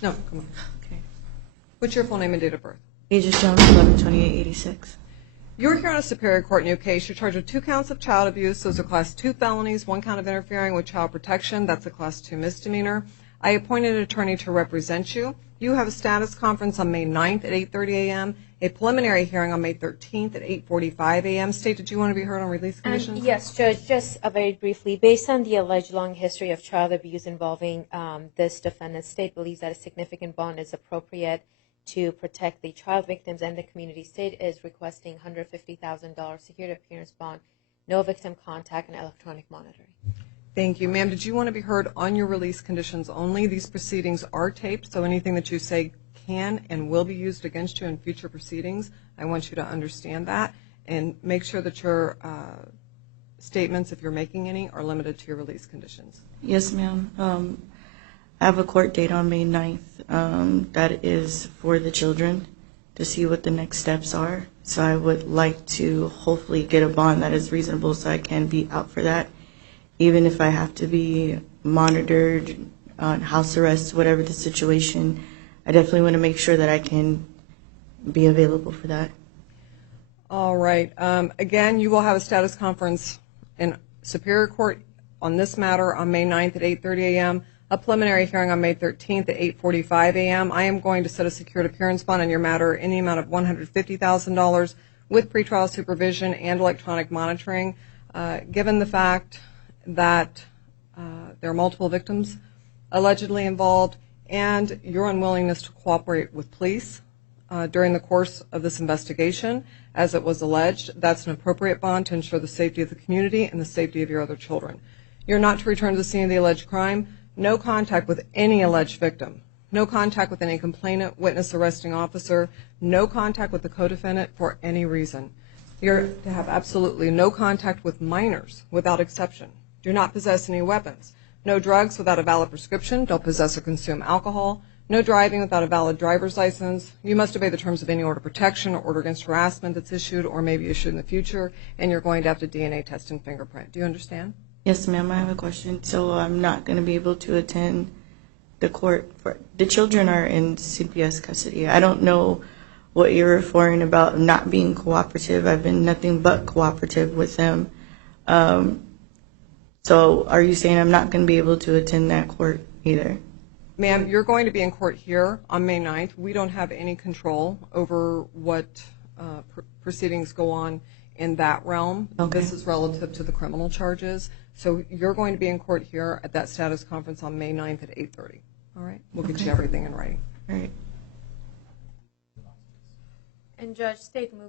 No, come on. Okay. What's your full name and date of birth? Aegis Jones, 11/28/86. You're here on a Superior Court new case. You're charged with 2 counts of child abuse. Those are Class 2 felonies, 1 count of interfering with child protection. That's a Class 2 misdemeanor. I appointed an attorney to represent you. You have a status conference on May 9th at 8:30 a.m., a preliminary hearing on May 13th at 8:45 a.m. State, did you want to be heard on release conditions? Yes, Judge, just very briefly, based on the alleged long history of child abuse involving this defendant, State believes that a significant bond is appropriate to protect the child victims and the community. State is requesting $150,000 security appearance bond, no victim contact, and electronic monitoring. Thank you. Ma'am, did you want to be heard on your release conditions only? These proceedings are taped, so anything that you say can and will be used against you in future proceedings. I want you to understand that and make sure that your statements, if you're making any, are limited to your release conditions. Yes, ma'am. I have a court date on May 9th. That is for the children to see what the next steps are. So I would like to hopefully get a bond that is reasonable so I can be out for that. Even if I have to be monitored on house arrest, whatever the situation, I definitely want to make sure that I can be available for that. All right. Again, you will have a status conference in Superior Court on this matter on May 9th at 8:30 a.m., a preliminary hearing on May 13th at 8:45 a.m. I am going to set a secured appearance bond on your matter in the amount of $150,000 with pretrial supervision and electronic monitoring. Given the fact that there are multiple victims allegedly involved and your unwillingness to cooperate with police during the course of this investigation, as it was alleged, that's an appropriate bond to ensure the safety of the community and the safety of your other children. You're not to return to the scene of the alleged crime, no contact with any alleged victim, no contact with any complainant, witness, arresting officer, no contact with the co-defendant for any reason. You're to have absolutely no contact with minors without exception. Do not possess any weapons. No drugs without a valid prescription. Don't possess or consume alcohol. No driving without a valid driver's license. You must obey the terms of any order of protection or order against harassment that's issued or may be issued in the future, and you're going to have to DNA test and fingerprint. Do you understand? Yes, ma'am. I have a question. So I'm not going to be able to attend the court. The children are in CPS custody. I don't know what you're referring about not being cooperative. I've been nothing but cooperative with them. So are you saying I'm not going to be able to attend that court either? Ma'am, you're going to be in court here on May 9th. We don't have any control over what proceedings go on in that realm. Okay. This is relative to the criminal charges. So you're going to be in court here at that status conference on May 9th at 8:30. All right? We'll get you everything in writing. All right. And Judge, State move